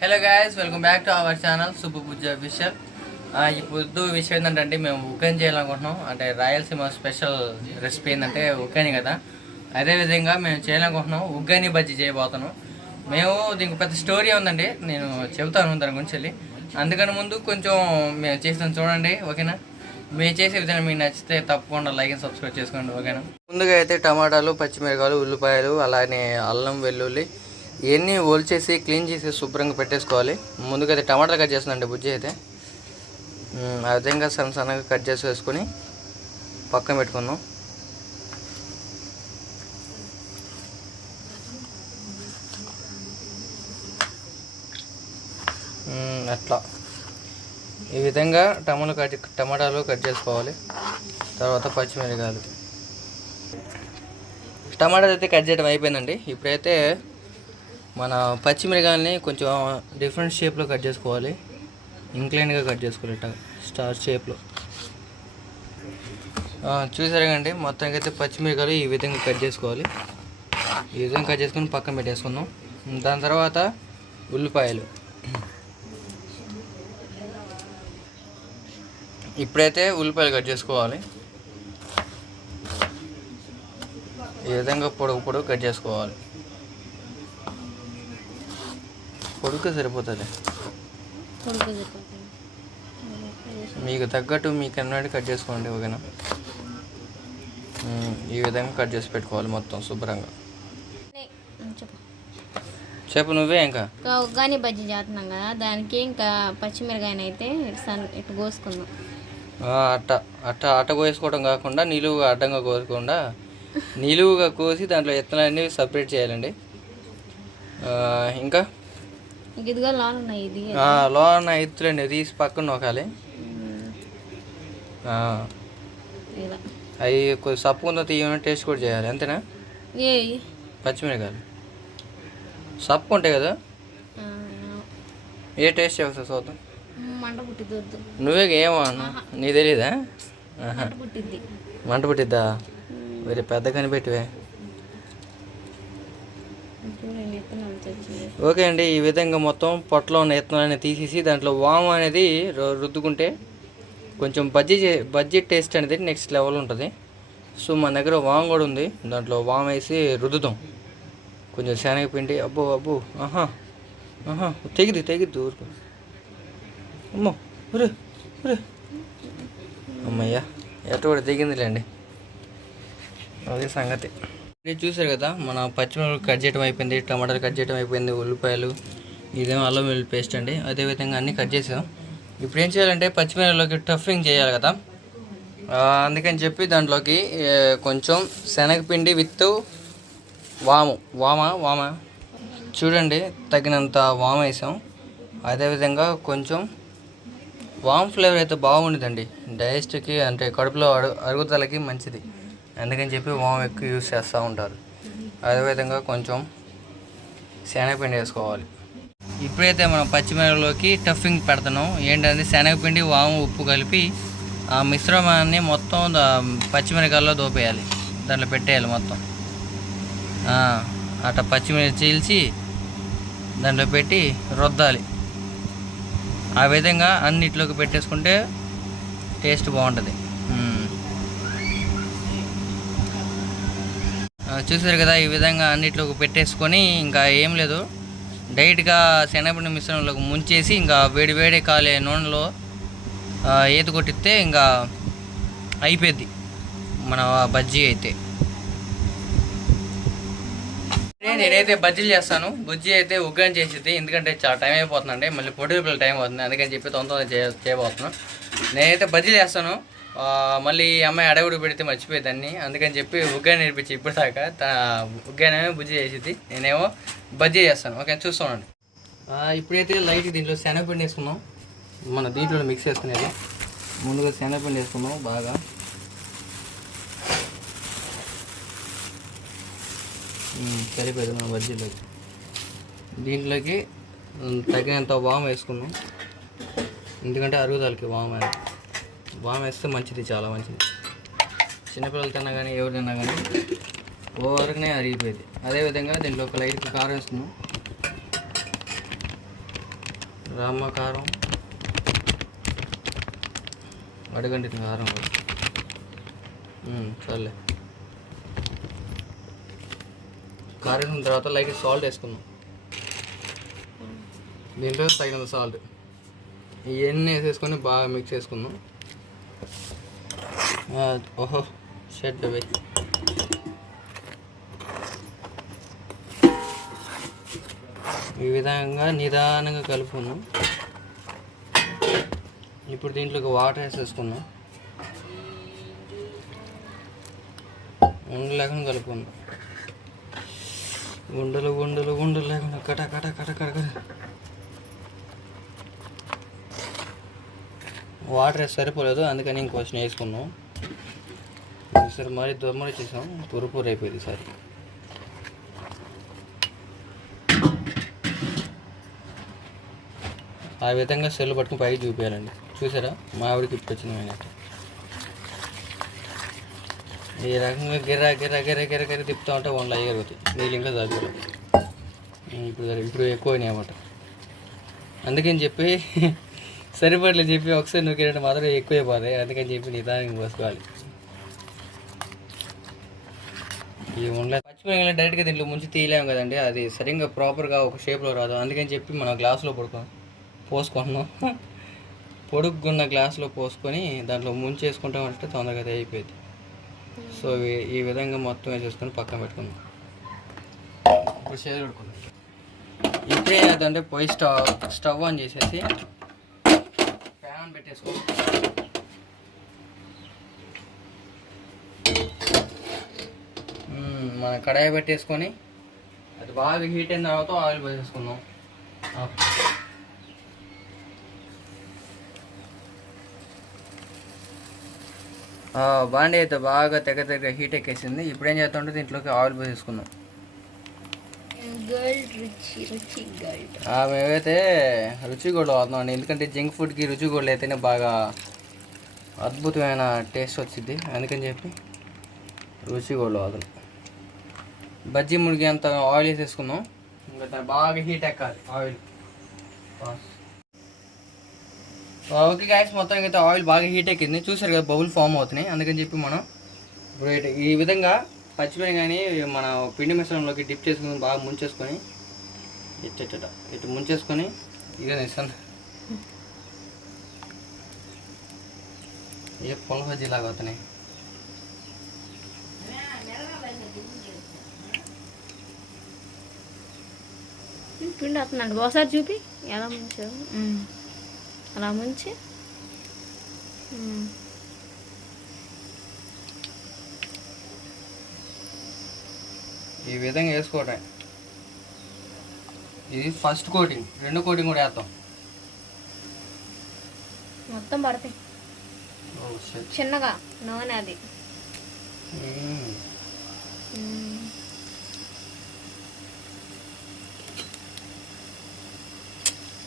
Hello guys welcome back to our channel super Pooja official ఇప్పుడు విషయం ఏంటంటే మేము ఉగ్గని చేయాలనుకుంటున్నాం. అంటే రాయలసీమ స్పెషల్ రెసిపీ ఏంటంటే ఉగ్గని కదా. అదేవిధంగా మేము చేయాలనుకుంటున్నాం ఉగ్గని బజ్జీ చేయబోతున్నాం. మేము దీనికి పెద్ద స్టోరీ ఉందండి. నేను చెబుతాను దాని గురించి వెళ్ళి. అందుకని ముందు కొంచెం మేము చేసిన చూడండి ఓకేనా? మేము చేసే విధానం మీకు నచ్చితే తప్పకుండా లైక్ అండ్ సబ్స్క్రైబ్ చేసుకోండి ఓకేనా? ముందుగా అయితే టమాటాలు పచ్చిమిరకాయలు ఉల్లిపాయలు అలానే అల్లం వెల్లుల్లి ఇవన్నీ ఒలిచేసి క్లీన్ చేసి శుభ్రంగా పెట్టేసుకోవాలి. ముందుగా అయితే టమాటాలు కట్ చేస్తుందండి బుజ్జి అయితే. ఆ విధంగా సన్న సన్నగా కట్ చేసి వేసుకొని పక్కన పెట్టుకుందాం. అట్లా. ఈ విధంగా టమాటాలు కట్ టమాటాలు కట్ చేసుకోవాలి. తర్వాత పచ్చిమిరకాయలు. టమాటాలు అయితే కట్ చేయడం అయిపోయిందండి. ఇప్పుడైతే మన పచ్చిమిరకాయలని కొంచెం డిఫరెంట్ షేప్లో కట్ చేసుకోవాలి. ఇంక్లైన్గా కట్ చేసుకోవాలి స్టార్ షేప్లో చూసారా కండి మొత్తానికి అయితే పచ్చిమిరకాయలు ఈ విధంగా కట్ చేసుకోవాలి. ఈ విధంగా కట్ చేసుకొని పక్కన పెట్టేసుకుందాం. దాని తర్వాత ఉల్లిపాయలు. ఇప్పుడైతే ఉల్లిపాయలు కట్ చేసుకోవాలి. ఈ విధంగా పొడవు పొడవు కట్ చేసుకోవాలి. పొడుగు సరిపోతుంది. మీకు తగ్గట్టు మీకు అన్నట్టు కట్ చేసుకోండి ఓకేనా? ఈ విధంగా కట్ చేసి పెట్టుకోవాలి మొత్తం శుభ్రంగా. చెప్పు. చెప్పు నువ్వే ఇంకా. ఉగ్గాని బజ్జీ చేస్తున్నాం కదా దానికి ఇంకా పచ్చిమిరకాయని అయితే ఇటు సన్ ఇటు కోసుకుందాం. అట్ట అట్ట అట్ట కోసుకోవడం కాకుండా నిలువుగా అడ్డంగా కోసకుండా నిలువుగా కోసి దాంట్లో విత్తనాలన్నీ సపరేట్ చేయాలండి. ఇంక? ఇదిగో లోన్ ఉన్నాయి ఇది ఆ, లోన ఎత్తులండి తీసి పక్కన ఇలా. అవి కొద్ది సప్పుకుందో తీయమని టేస్ట్ కూడా చేయాలి అంతేనా? పచ్చిమిరకాయలు. సప్పు ఉంటాయి కదా? ఏ టేస్ట్ చేస్తావు చూద్దాం నువ్వే ఏమో అన్న నీ తెలీదా. మంట పుట్టిద్ది. వేరే పెద్ద కనిపెట్టివే. ఓకే అండి ఈ విధంగా మొత్తం పొట్టలో ఉన్న ఇత్తనాలని తీసేసి దాంట్లో వాము అనేది రు- రుద్దుకుంటే కొంచెం బజ్జీ బజ్జీ టేస్ట్ అనేది నెక్స్ట్ లెవెల్ ఉంటుంది. సో మన దగ్గర వాము కూడా ఉంది. దాంట్లో వాము వేసి రుద్దుతాం. కొంచెం శనగపిండి అబ్బో అబ్బో ఆహా ఆహా తెగిది తెగిద్ది ఊరుకు. అమ్మో ఒరే ఒరే అమ్మయ్యా ఎట్ట కూడా తెగిందిలేండి. అదే సంగతి. ఇది చూసారు కదా మన పచ్చిమిరపకాయలు కట్ చేయడం అయిపోయింది టమాటాలు కట్ చేయడం అయిపోయింది ఉల్లిపాయలు ఇదేమో అల్లం వెల్లుల్లి పేస్ట్ అండి. అదేవిధంగా అన్నీ కట్ చేసాం. ఇప్పుడు ఏం చేయాలంటే పచ్చిమిరపకాయలోకి టఫింగ్ చేయాలి కదా. అందుకని చెప్పి దాంట్లోకి కొంచెం శనగపిండి విత్ వాము. వామ? వామ? చూడండి తగినంత వామ వేసాం. అదేవిధంగా కొంచెం వామ్ ఫ్లేవర్ అయితే బాగుండదండి. డైజెస్ట్కి అంటే కడుపులో అడు అరుగుదలకి మంచిది. అందుకని చెప్పి వామ్ ఎక్కువ యూస్ చేస్తూ ఉంటారు. అదేవిధంగా కొంచెం శనగపిండి వేసుకోవాలి. ఇప్పుడైతే మనం పచ్చిమిరపలోకి టఫింగ్ పెడుతున్నాం ఏంటంటే శనగపిండి వాము ఉప్పు కలిపి ఆ మిశ్రమాన్ని మొత్తం దా- పచ్చిమిరకాయల్లో దోపేయాలి. దాంట్లో పెట్టేయాలి మొత్తం. ఆ, అట్లా చీల్చి దాంట్లో పెట్టి రుద్దాలి. ఆ విధంగా అన్నిట్లోకి పెట్టేసుకుంటే టేస్ట్ బాగుంటుంది మ్మ్. ఆ, చూసారు కదా ఈ విధంగా అన్నిట్లోకి పెట్టేసుకొని ఇంకా ఏం లేదు. డైరెక్ట్గా శనగపిండి మిశ్రమంలోకి ముంచేసి ఇంకా వేడి వేడి కాలే నూనెలో ఏది కొట్టిస్తే ఇంకా అయిపోద్ది మన బజ్జీ అయితే. నేనైతే బజ్జీలు చేస్తాను. బజ్జీ అయితే ఉగ్గాని చేసేది ఎందుకంటే చాలా టైం అయిపోతుందండి. మళ్ళీ పొడి టైం అవుతుంది. అందుకని చెప్పి తొందరగా చేయబోతున్నాను. నేనైతే బజ్జీలు చేస్తాను. మళ్ళీ ఈ అమ్మాయి అడవుడు పెడితే మర్చిపోయేదాన్ని అందుకని చెప్పి ఉగ్గాని నేర్పించి ఇప్పటిదాకా తన ఉగ్గానేమో బుజ్జి చేసేది నేనేమో బజ్జీ చేస్తాను. ఓకే చూస్తానండి ఇప్పుడైతే లైట్ దీంట్లో శనగపిండి వేసుకున్నాం మన దీంట్లో మిక్స్ చేసుకునేది. ముందుగా శనగపిండి వేసుకున్నాం బాగా. సరిపోయింది మన బజ్జీలోకి. దీంట్లోకి తగినంత వామ్ వేసుకున్నాం ఎందుకంటే అరుగుదలకి వామ్ అని వామ్ వేస్తే మంచిది చాలా మంచిది. చిన్నపిల్లలు తిన్నా కానీ ఎవరు తిన్నా కానీ ఓవరకనే అరిగిపోయింది. అదేవిధంగా దీంట్లో ఒక లైట్ కారం వేసుకున్నాం రామ కారం. అడగండి కారం సర్లే. కారం వేసిన తర్వాత లైట్ సాల్ట్ వేసుకుందాం. దీంట్లో తగినంత సాల్ట్ ఇవన్నీ వేసేసుకొని బాగా మిక్స్ చేసుకుందాం. ఓహో షెడ్ బై. ఈ విధంగా నిదానంగా కలుపుకున్నాం ఇప్పుడు దీంట్లోకి వాటర్ వేసేసుకున్నాం ఉండలేకుండా కలుపుకున్నాం గుండెలు గుండెలు ఉండలు లేకుండా కట కట కట కట కట. వాటర్ సరిపోలేదు అందుకని ఇంకొంచెం వేసుకున్నాం ఈసారి మరి దొమ్మలు చేసాం పురుపూరు అయిపోయింది ఈసారి ఆ విధంగా సెల్ పట్టుకుని పైకి చూపించాలండి. చూసారా? మా ఆవిడకి ఇప్పుడు వచ్చింది ఆయనకి ఈ రకంగా గిరా గిర్రా గిర్రా గిర్రా గిర్ర తిప్పుతూ ఉంటే వంద అయ్యగలుగుతాయి నీళ్ళు ఇంకా తగ్గుతాయి ఇప్పుడు ఇప్పుడు ఎక్కువ అన్నమాట. అందుకని చెప్పి సరిపడలేదు చెప్పి ఒకసారి నువ్వు గిరండి మాత్రం ఎక్కువే పోతాయి. అందుకని చెప్పి నిదానంగా పోసుకోవాలి ఈ ఉండలే డైరెక్ట్గా దీంట్లో ముంచి తీయలేము కదండి. అది సరిగ్గా ప్రాపర్గా ఒక షేప్లో రాదు. అందుకని చెప్పి మనం గ్లాసులో పడుకున్నాం పోసుకుంటున్నాం. పొడుగున్న గ్లాసులో పోసుకొని దాంట్లో ముంచేసుకుంటాం అంటే తొందరగా అది అయిపోయింది. సో ఈ- విధంగా మొత్తం వేసేసుకొని పక్కన పెట్టుకుందాం. ఇప్పుడు చేదు పెట్టుకుందాం ఇప్పుడే ఏదంటే పొయ్యి స్టవ్ స్టవ్ ఆన్ చేసేసి ఫ్యాన్ పెట్టేసుకోండి మన కడాయి పెట్టేసుకొని అది బాగా హీట్ అయిన తర్వాత ఆయిల్ పోసేసుకుందాం. బాండీ అయితే బాగా తెగ తెగ హీట్ ఎక్కేసింది. ఇప్పుడు ఏం అంటే దీంట్లోకి ఆయిల్ పోసేసుకుందాం. మేమైతే రుచి కూడా వాడుతున్నాం ఎందుకంటే జంక్ ఫుడ్కి రుచి కూడా అయితేనే బాగా అద్భుతమైన టేస్ట్ వచ్చింది అందుకని చెప్పి రుచి కూడా వాదం బజ్జీ మునిగి అంత ఆయిల్ వేసేసుకుందాం. ఇంకా బాగా హీట్ ఎక్కాలి ఆయిల్. ఓకే గ్యాస్ మొత్తం అయితే ఆయిల్ బాగా హీట్ ఎక్కింది. చూసారు కదా బౌల్ ఫామ్ అవుతున్నాయి. అందుకని చెప్పి మనం ఇప్పుడు ఈ విధంగా పచ్చిమిరకాయని మన పిండి మిశ్రమంలోకి డిప్ చేసుకుని బాగా ముంచేసుకొని ఇట్ట ఇటు ముంచేసుకొని ఇదే ఇస్తాను ఏ పొల బజ్జీ లాగా అవుతున్నాయి. పిండి వస్తున్నాడు ఒకసారి చూపి. ఎలా ముంచావు. అలా ముంచి. ఈ విధంగా వేసుకోవటం ఇది ఫస్ట్ కోటింగ్ రెండో కోటింగ్ కూడా వేస్తాం మొత్తం పడతాయి చిన్నగా నూనె అది మ్మ్. ఉమ్.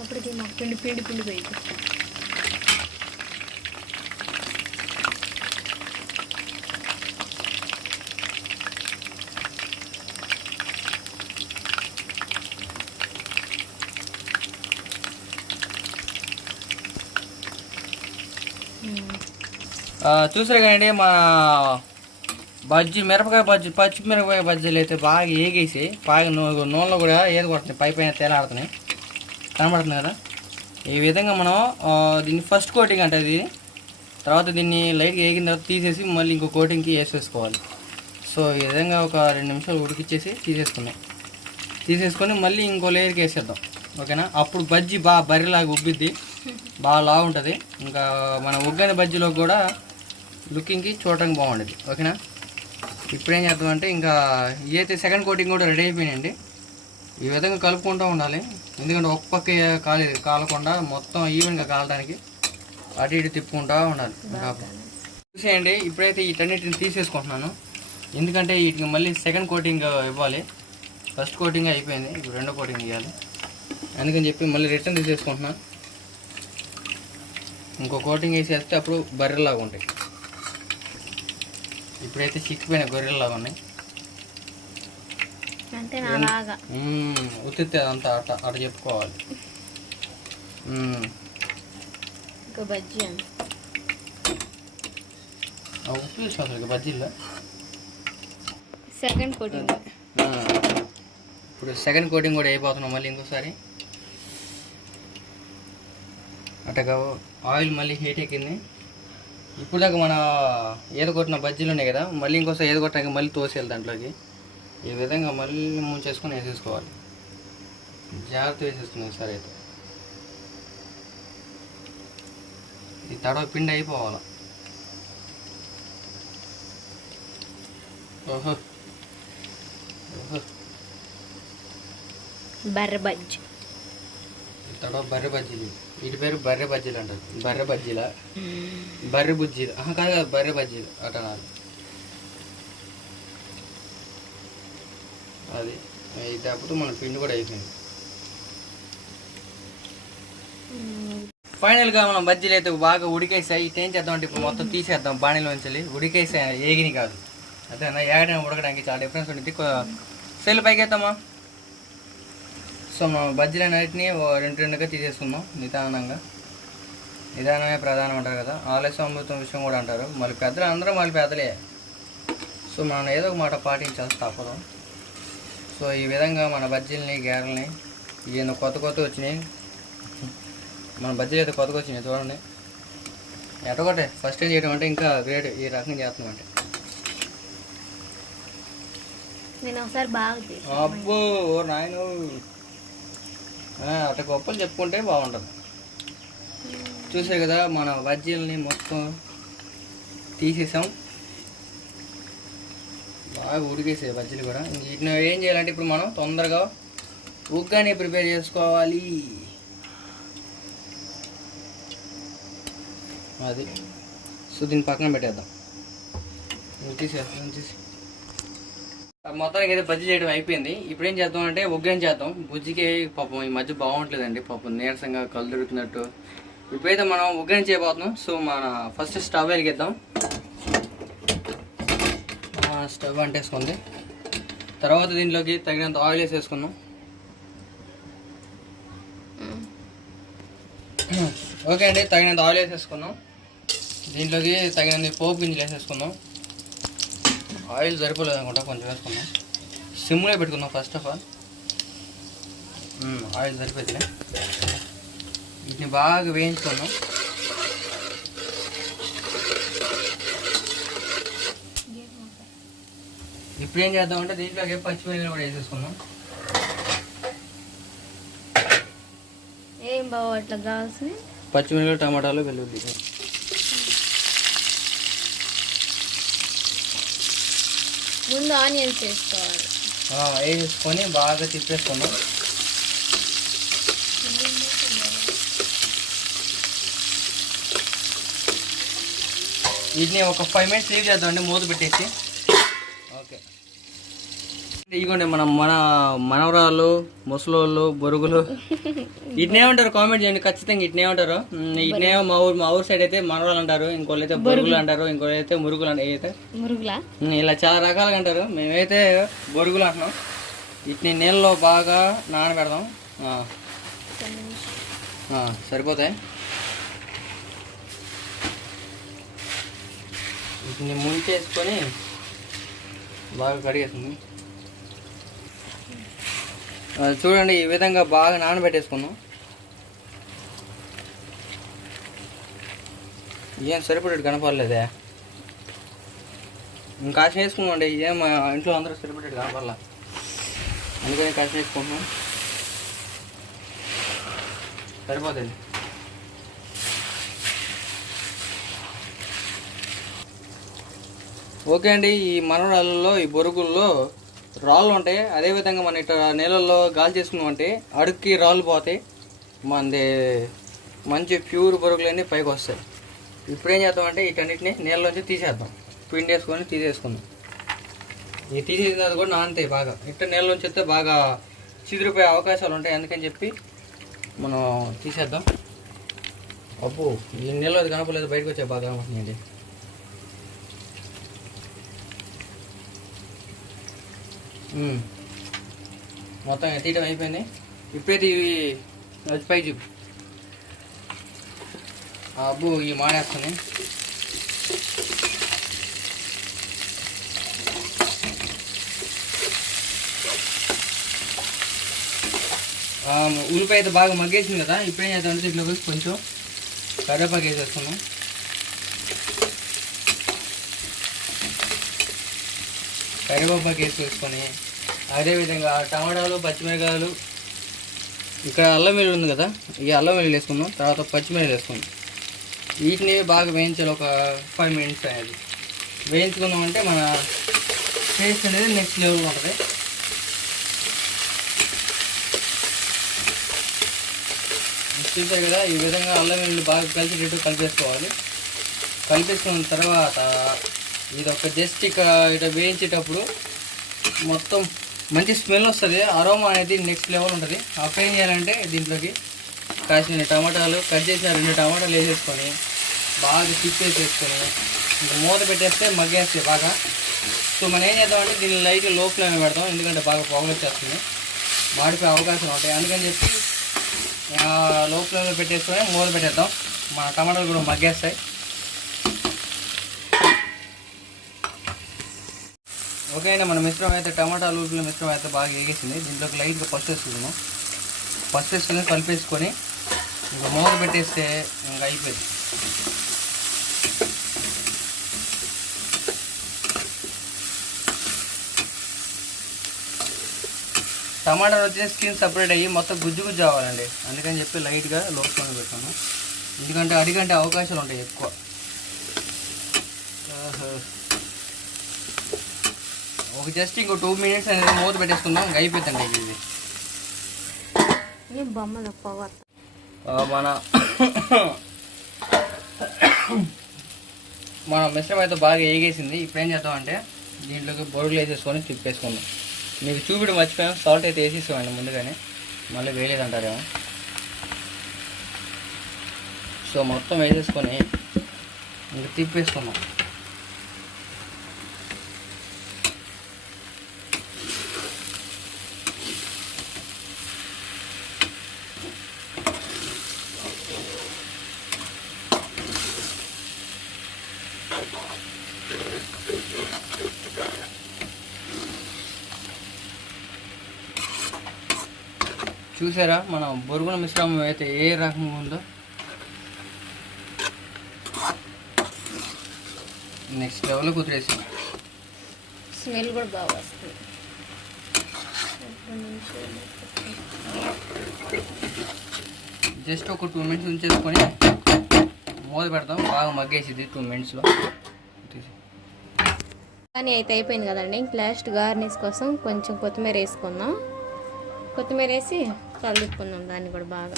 అప్పటికి మాకు పిండి పిండి పిండి పోయింది. చూసారు కదండి మా బజ్జీ మిరపకాయ బజ్జీ పచ్చి మిరపకాయ బజ్జీలు అయితే బాగా ఏగేసి బాగా నూ- నూనెలో కూడా ఏది కొడుతున్నాయి? పై పైన తేలాడుతున్నాయి. కనబడుతుంది కదా ఈ విధంగా మనం దీన్ని ఫస్ట్ కోటింగ్ అంటే ఇది. తర్వాత దీన్ని లైట్గా వేగిన తర్వాత తీసేసి మళ్ళీ ఇంకో కోటింగ్కి వేసేసుకోవాలి. సో ఈ విధంగా ఒక రెండు నిమిషాలు ఉడికిచ్చేసి తీసేసుకున్నాం తీసేసుకొని మళ్ళీ ఇంకో లేయర్కి వేసేద్దాం. ఓకేనా? అప్పుడు బజ్జీ బాగా బర్రెలాగా ఉబ్బిద్ది. బాగా లావు ఉంటుంది ఇంకా మన ఉగ్గని బజ్జీలో కూడా లుకింగ్కి చూడటానికి బాగుండేది. ఓకేనా? ఇప్పుడు ఏం చేద్దామంటే ఇంకా ఇదైతే సెకండ్ కోటింగ్ కూడా రెడీ అయిపోయినాయండి ఈ విధంగా కలుపుకుంటూ ఉండాలి. ఎందుకంటే ఒక పక్క కాలి కాలకుండా మొత్తం ఈవెన్గా కాలడానికి అటు ఇటు తిప్పుకుంటూ ఉండాలి చూసేయండి ఇప్పుడైతే వీటన్నిటిని తీసేసుకుంటున్నాను. ఎందుకంటే వీటికి మళ్ళీ సెకండ్ కోటింగ్ ఇవ్వాలి. ఫస్ట్ కోటింగ్ అయిపోయింది. ఇప్పుడు రెండో కోటింగ్ ఇవ్వాలి. అందుకని చెప్పి మళ్ళీ రిటర్న్ తీసేసుకుంటున్నాను ఇంకో కోటింగ్ వేసేస్తే అప్పుడు బర్రెలాగా ఉంటాయి. ఇప్పుడైతే చిక్కిపోయిన గొర్రెల్లాగా ఉన్నాయి. అంటే నాలాగా ఉత్తితే అంతా అట అట చెప్పుకోవాలి. ఇంకా బజ్జీ అండి. ఉప్పు బజ్జీల్లో సెకండ్ కోటింగ్. ఇప్పుడు సెకండ్ కోటింగ్ కూడా అయిపోతున్నాం మళ్ళీ ఇంకోసారి. అట్టగా ఆయిల్ మళ్ళీ హీట్ ఎక్కింది. ఇప్పుడు దాకా మన ఏదో కొట్టిన బజ్జీలు ఉన్నాయి కదా మళ్ళీ ఇంకోసారి ఏదో కొట్టాక మళ్ళీ తోసేయాలి దాంట్లోకి. ఈ విధంగా మళ్ళీ ముంచేసుకొని వేసేసుకోవాలి. జాగ్రత్త వేసేసుకున్నాం సరే అయితే. ఈ తడవ పిండి అయిపోవాలి? ఓహో. బర్ర బజ్జీ. తడవ బర్రె బజ్జీలు. వీటి పేరు బర్రె బజ్జీలు అంటారు. బర్రె బజ్జీల? బర్రె బుజ్జీలు? కాదు కాదు బర్రె బజ్జీలు. అటనాలు అది. అప్పుడు మన పిండి కూడా అయిపోయింది. ఫైనల్గా మనం బజ్జీలు అయితే బాగా ఉడికేసాయి. ఇటు ఏం చేద్దాం అంటే ఇప్పుడు మొత్తం తీసేద్దాం బాణీలోంచి ఉడికేసా ఏగిని కాదు. అదేనా? ఏగడం ఉడకడానికి చాలా డిఫరెన్స్ ఉంటుంది. సెల్ పైకి వేద్దామా సో మనం బజ్జీలు అన్నిటిని ఓ రెండు రెండుగా తీసేసుకుందాం నిదానంగా. నిదానమే ప్రధానం అంటారు కదా. ఆలస్యం అమృతం విషయం కూడా అంటారు. మళ్ళీ పెద్దలు అందరూ మళ్ళీ పెద్దలే. సో మనం ఏదో ఒక మాట పాటించాల్సి తప్పదు. సో ఈ విధంగా మన బజ్జీలని గేరల్ని ఈయన కొత్త కొత్త వచ్చినాయి. మన బజ్జీలు అయితే కొత్తగా వచ్చినాయి చూడండి. ఎటొకటే ఫస్ట్ టైం చేయడం అంటే ఇంకా గ్రేట్ ఈ రకంగా చేస్తున్నాం అంటే. నేను ఒకసారి బాగా చేసాను అబ్బో ఓ నాయను. అట్ట గొప్పలు చెప్పుకుంటే బాగుంటుంది. చూసారు కదా మన బజ్జీలని మొత్తం తీసేసాం. బాగా ఉడికేసాయి బజ్జీలు కూడా. వీటిని ఏం చేయాలంటే ఇప్పుడు మనం తొందరగా ఉగ్గాని ప్రిపేర్ చేసుకోవాలి. అది. సో దీన్ని పక్కన పెట్టేద్దాం. ఉడికేసేస్తాం తీసి మొత్తానికి అయితే బజ్జీ చేయడం అయిపోయింది. ఇప్పుడు ఏం చేద్దాం అంటే ఉగ్రం చేద్దాం. బుజ్జికి పాపం ఈ మధ్య బాగుంటుందండి పాపం నీరసంగా కళ్ళు దొరుకుతున్నట్టు ఇప్పుడైతే మనం ఉగ్రం చేయబోతున్నాం. సో మన ఫస్ట్ స్టవ్ వెలిగిద్దాం. స్టవ్ అంటేసుకుంది. తర్వాత దీంట్లోకి తగినంత ఆయిల్ వేసేసుకున్నాం ఓకే అండి తగినంత ఆయిల్ వేసేసుకున్నాం దీంట్లోకి తగినంత పోపు గింజలు వేసేసుకుందాం. ఆయిల్ సరిపోలేదు అనుకుంటా కొంచెం వేసుకుందాం. సిమ్లో పెట్టుకుందాం ఫస్ట్ ఆఫ్ ఆల్ ఆయిల్ సరిపోతుంది వీటిని బాగా వేయించుకుందాం. ఇప్పుడు ఏం చేద్దామంటే దీంట్లోకి పచ్చిమిరపకాయలు కూడా వేసేసుకుందాం. ఏం బావ అట్లా కావాల్సిన పచ్చిమిరపకాయలు టమాటాలు వెల్లుల్లి ముందు ఆనియన్స్ వేసుకోవాలి. ఆ, వేసేసుకొని బాగా తిప్పేసుకుందాం. వీటిని ఒక ఫైవ్ మినిట్స్ లీవ్ చేద్దామండి మూత పెట్టేసి ఇదిగోండి మనం మన మనవరాలు ముసలోళ్ళు బొరుగులు. వీటినే ఉంటారు కామెంట్ చేయండి. ఖచ్చితంగా ఇట్నే ఉంటారు. ఇట్నే మా ఊరు మా ఊరు సైడ్ అయితే మనవరాలు అంటారు ఇంకోళ్ళు అయితే బొరుగులు అంటారు ఇంకోళ్ళు అయితే మురుగులు? అంటారు ఇలా చాలా రకాలుగా అంటారు. మేమైతే బొరుగులు అంటున్నాం. వీటిని నీళ్ళలో బాగా నానబెడదాం సరిపోతాయి. వీటిని ముంచేసుకొని బాగా కడిగేసుకుందాం. ఆ, చూడండి ఈ విధంగా బాగా నానబెట్టేసుకుందాం. ఏం సరిపడేది కనపడలేదే. ఇంకా కాసిన ఏం మా ఇంట్లో అందరూ సరిపడేది కనపడలా. అందుకని కాసిన వేసుకుంటున్నాం. సరిపోతుంది. ఓకే అండి ఈ మనరాళ్ళలో ఈ బొరుగుల్లో రాళ్ళు ఉంటాయి. అదేవిధంగా మన ఇట్లా నీళ్ళల్లో గాలి చేసుకున్నామంటే అడుక్కి రాళ్ళు పోతాయి. మనది మంచి ప్యూర్ బొరుగులన్నీ పైకి వస్తాయి. ఇప్పుడు ఏం చేద్దామంటే వీటన్నిటిని నీళ్ళలోంచి తీసేద్దాం. పిండి వేసుకొని తీసేసుకుందాం. ఇవి తీసేసిన తర్వాత కూడా నానతాయి బాగా. ఇట్ట నీళ్ళలోంచి వస్తే బాగా చిదిరిపోయే అవకాశాలు ఉంటాయి. అందుకని చెప్పి మనం తీసేద్దాం. అప్పు ఈ నీళ్ళు అది కనపలేదు బయటకు వచ్చే బాగా కనపడుతుంది మొత్తం తీయటం అయిపోయింది. ఇప్పుడైతే ఇవి పై చూపు అబ్బు ఇవి మాడేస్తుంది ఉల్లిపాయ అయితే బాగా మగ్గేసింది కదా ఇప్పుడు ఏం చేద్దామంటే దీంట్లో కొంచెం కరివేపాకు వేసేస్తున్నాం. కరివేపాకు వేసి వేసుకొని అదేవిధంగా టమాటాలు పచ్చిమిరకాయలు. ఇక్కడ అల్లం వెల్లుల్లి ఉంది కదా ఈ అల్లం వెల్లుల్లి వేసుకుందాం. తర్వాత పచ్చిమిరకాయలు వేసుకుందాం. వీటిని బాగా వేయించాలి ఒక ఫైవ్ మినిట్స్ అనేది. వేయించుకున్నామంటే మన టేస్ట్ అనేది నెక్స్ట్ లెవెల్ ఉంటుంది. చూసారు కదా ఈ విధంగా అల్లం వెల్లుల్లి బాగా కలిసేటట్టు కలిపేసుకోవాలి. కలిపేసుకున్న తర్వాత ఇది ఒక జస్ట్ ఇక ఇట వేయించేటప్పుడు మొత్తం మంచి స్మెల్ వస్తుంది. అరోమా అనేది నెక్స్ట్ లెవెల్ ఉంటుంది. అప్పుడు ఏం చేయాలంటే దీంట్లోకి కాసిన టమాటాలు కట్ చేసిన రెండు టమాటాలు వేసేసుకొని బాగా తిప్పేసేసుకొని వేసేసుకొని మూత పెట్టేస్తే మగ్గేస్తాయి బాగా. సో మనం ఏం చేద్దామంటే దీన్ని లైట్లో ఫ్లేమ్ పెడతాం. ఎందుకంటే బాగా పొగలు వచ్చేస్తుంది మాడిపోయే అవకాశం ఉంటాయి. అందుకని చెప్పి ఆ, లో ఫ్లేమ్లో పెట్టేసుకొని మూత పెట్టేద్దాం. మన టమాటాలు కూడా మగ్గేస్తాయి. ఓకే అండి మన మిశ్రమం అయితే టమాటాలు ఉల్లిపాయల మిశ్రమం అయితే బాగా వేగేసింది. దీంట్లోకి లైట్గా పసుపు వేసుకుందాం పసుపు వేసుకొని కలిపేసుకొని ఇంకా మూత పెట్టేస్తే ఇంకా అయిపోయింది. టమాటాలు వచ్చేసి స్కిన్ సపరేట్ అయ్యి మొత్తం గుజ్జు గుజ్జు అవ్వాలండి. అందుకని చెప్పి లైట్గా లోపల పెట్టాను ఎందుకంటే అడిగంటే అవకాశాలు ఉంటాయి ఎక్కువ ఆహా. ఒక జస్ట్ ఇంకో టూ మినిట్స్ అనేది మూత పెట్టేసుకుందాం ఇంకా అయిపోతుందండి ఇది. మన మన మిశ్రమం అయితే బాగా ఏగేసింది. ఇప్పుడు ఏం చేద్దామంటే దీంట్లోకి బొడుగులు వేసేసుకొని తిప్పేసుకుందాం మీకు చూపిడి మర్చిపోయాం సాల్ట్ అయితే వేసేసామండి ముందుగానే. మళ్ళీ వేయలేదంటారేమో. సో మొత్తం వేసేసుకొని ఇంక తిప్పేసుకుందాం. చూసారా? మన బొరుగుల మిశ్రమం అయితే ఏ రకంగా ఉందో? నెక్స్ట్ లెవెల్లో కుదిరేసి స్మెల్ కూడా బాగా వస్తుంది. జస్ట్ ఒక టూ మినిట్స్ ఉంచేసుకొని మూత పెడతాం బాగా మగ్గేసింది టూ మినిట్స్లో కానీ అయితే అయిపోయింది కదండి. లాస్ట్ గార్నిష్ కోసం కొంచెం కొత్తిమీర వేసుకుందాం. కొత్తిమీర వేసి కలుపుకుందాం దాన్ని కూడా బాగా.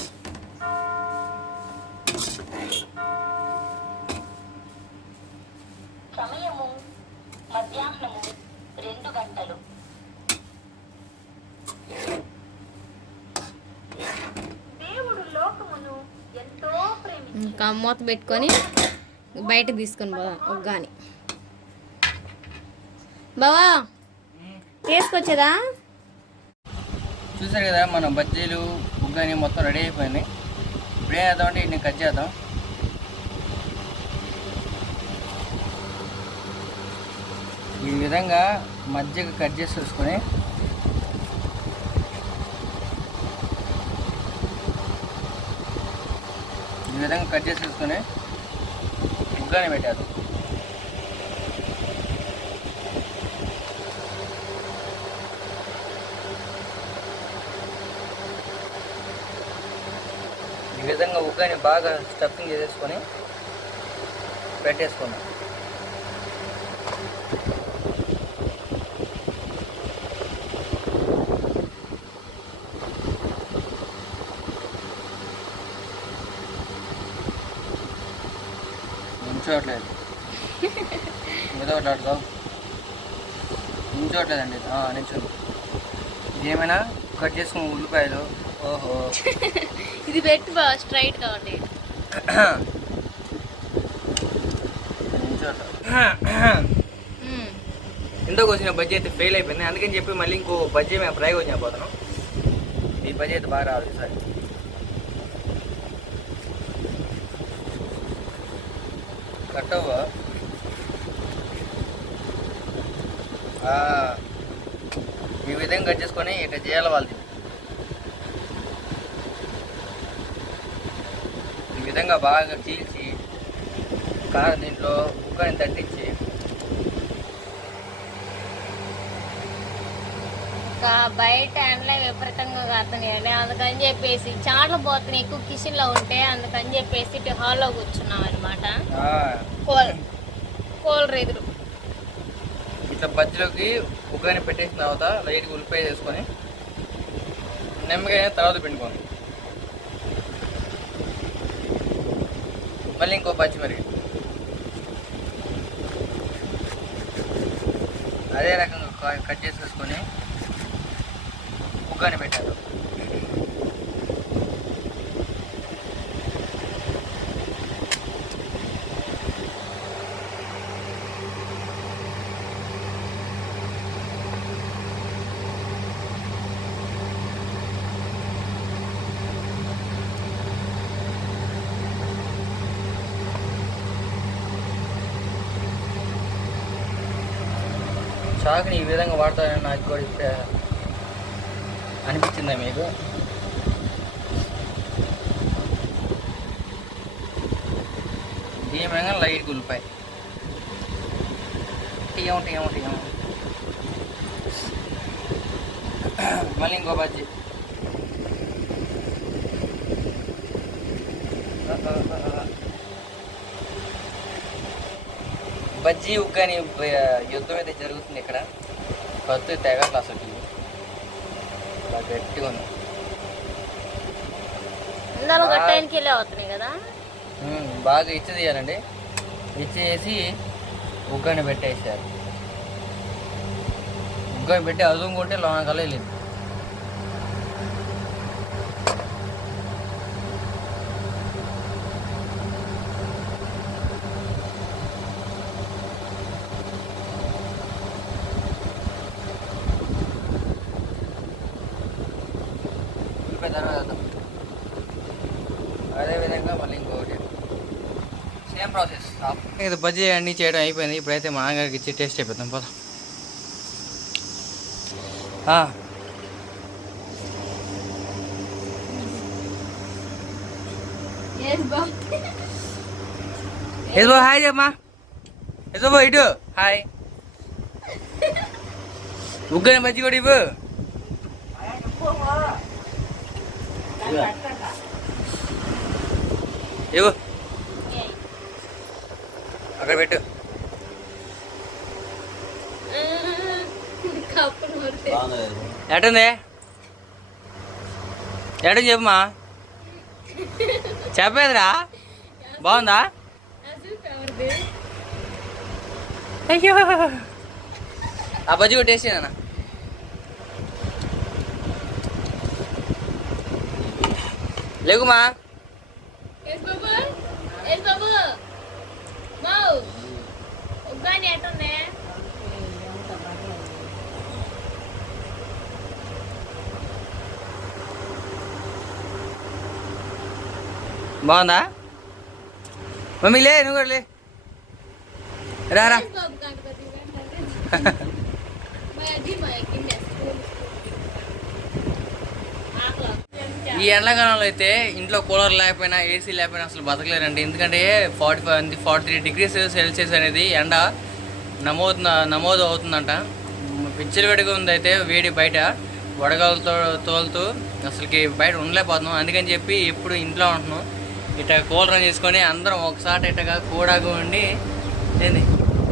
సమయము మధ్యాహ్నము రెండు గంటలు. దేవుడు లోకమును ఎంతో ప్రేమి ఇంకా మూత పెట్టుకొని బయటకు తీసుకొని పోదాం ఒగ్గాని. బావా తీసుకొచ్చేదా? చూసారు కదా మన బజ్జీలు బుగ్గని మొత్తం రెడీ అయిపోయినాయి ఇప్పుడే చేద్దాం అంటే వీటిని కట్ చేద్దాం. ఈ విధంగా మధ్యగా కట్ చేసి చూసుకొని ఈ విధంగా కట్ చేసి చూసుకొని బుగ్గని పెట్టారు ఈ విధంగా బాగా స్టఫింగ్ చేసేసుకొని పెట్టేసుకున్నాం ఉంచోట్లేదు. ఏదో ఒకటి అడుగు ఉంచోట్లేదండి నించు ఏమైనా కట్ చేసుకున్న ఉల్లిపాయలు? ఓహో. ఇది పెట్టు స్ట్రైట్ స్ట్రైట్గా ఉండి. Hmm. ఇంతకు వచ్చిన బడ్జెట్ అయితే ఫెయిల్ అయిపోయింది. అందుకని చెప్పి మళ్ళీ ఇంకో బడ్జెట్ మేము ప్రయోగం చేయబోతున్నాం ఈ బడ్జెట్ బాగా రావాలి సార్ కట్ ఈ విధంగా కట్ చేసుకొని ఇట్లా చేయాలి వాళ్ళది. విధంగా బాగా చీల్చి కారం దీంట్లో ఉక్కని తట్టించి బయట ఎండలో విపరీతంగా కాస్తున్నాయండి అందుకని చెప్పేసి చాట్లు పోతున్నాయి. ఎక్కువ కిచెన్లో ఉంటే అందుకని చెప్పేసి ఇటు హాల్లో కూర్చున్నాం అనమాట కూల్ ఇట్లా బజ్జీలోకి ఉగ్గాని పెట్టేసిన తర్వాత లైట్గా ఉల్లిపాయ వేసుకొని నిమ్మకాయ తర్వాత పిండుకోండి మళ్ళీ ఇంకో పచ్చిమిరపకాయ అదే రకంగా క- కట్ చేసేసుకొని ఉగ్గాని పెట్టారు సాగుని ఈ విధంగా వాడతారని నాకు కూడా అనిపించిందా మీకు. ఏమైనా లైట్ ఉల్లిపాయ టీయం టీయం టీయం. మళ్ళీ ఇంకో బజ్జీ. బజ్జీ ఉగ్గని యుద్ధం అయితే జరుగుతుంది ఇక్కడ. కత్తి తెగట్లు అసలు బాగా గట్టిగా ఉంది. బాగా ఇచ్చి తీయాలండి. ఇచ్చి చేసి ఉగ్గని పెట్టేసారు ఉగ్గని పెట్టి అదుముకుంటే లోన కల్లా వెళ్ళింది ఉల్లిపాయ తర్వాత అదే విధంగా మళ్ళీ ఇంకొకటి సేమ్ ప్రాసెస్ ఇది బజ్జీ అన్నీ చేయడం అయిపోయింది. ఇప్పుడైతే మా నాన్నగారికి ఇచ్చి టేస్ట్ అయిపోతాం. పద. బాబు హాయ్ ఏదో బాబు ఇటు హాయ్ ఉగ్గని బజ్జి కూడా ఇవ్వు. ఇవ్వు. అక్కడ పెట్టు. ఎటుంది చెప్పమ్మా? చెప్పేదిరా. బాగుందా? అయ్యో. ఆ బజ్జి కూడా టేస్ట్ చేయనా లేకుమా ఎస్ బాబు ఎస్ బాబు మావు ఉగ్గాని ఎట్టుంది బాగుందా? మమ్మీ లే నువ్వు కూడా లే. రా రా ఎస్ బాబు గంట కొద్ది మా అది మా ఎక్కింది ఈ ఎండాకాలంలో అయితే ఇంట్లో కూలర్ లేకపోయినా ఏసీ లేకపోయినా అసలు బతకలేరండి. ఎందుకంటే forty five forty three degrees Celsius అనేది ఎండ నమోదు నమోదు అవుతుందంట. పిచ్చలు వేడిగా ఉంది అయితే వేడి బయట. వడగాలతో తోలుతూ అసలుకి బయట ఉండలేకపోతున్నాం. అందుకని చెప్పి ఎప్పుడు ఇంట్లో ఉంటున్నాం. ఇట్లా కూలర్ అని చేసుకొని అందరం ఒకసారి ఇట్టగా కూడాగా ఉండి ఏంది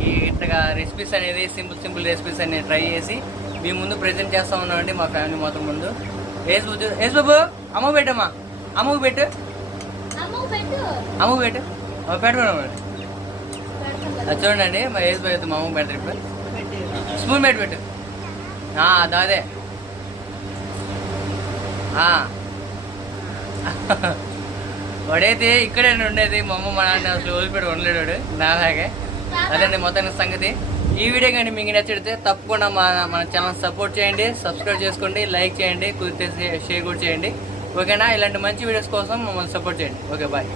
ఈ ఇట్టగా రెసిపీస్ అనేది సింపుల్ సింపుల్ రెసిపీస్ అనేది ట్రై చేసి మీ ముందు ప్రజెంట్ చేస్తా ఉన్నామండి మా ఫ్యామిలీ మొత్తం ముందు. ఏసు బుజ్జు ఏసు బాబు అమ్మ పెట్టమ్మా అమ్మకు పెట్టు. అమ్మ పెట్టు. అమ్మకు పెట్టు. అమ్మ పెట్టు మేడం పెడతాను అది చూడండి మా ఏసు బాబు మా అమ్మకు పెడతారు ఇప్పుడు. స్పూన్ పెట్టి పెట్టు. దాదే ఆ. వాడైతే ఇక్కడే ఉండేది మా అమ్మ మా నాన్న అసలు వదిలిపెట్టి ఉండలేడు నాలాగే. అదండి మొత్తానికి సంగతి. ఈ వీడియో కానీ మీకు నచ్చితే తప్పకుండా మా మన ఛానల్ సపోర్ట్ చేయండి సబ్స్క్రైబ్ చేసుకోండి లైక్ చేయండి కుదిరితే షేర్ కూడా చేయండి. ఓకేనా? ఇలాంటి మంచి వీడియోస్ కోసం మమ్మల్ని సపోర్ట్ చేయండి. Okay bye.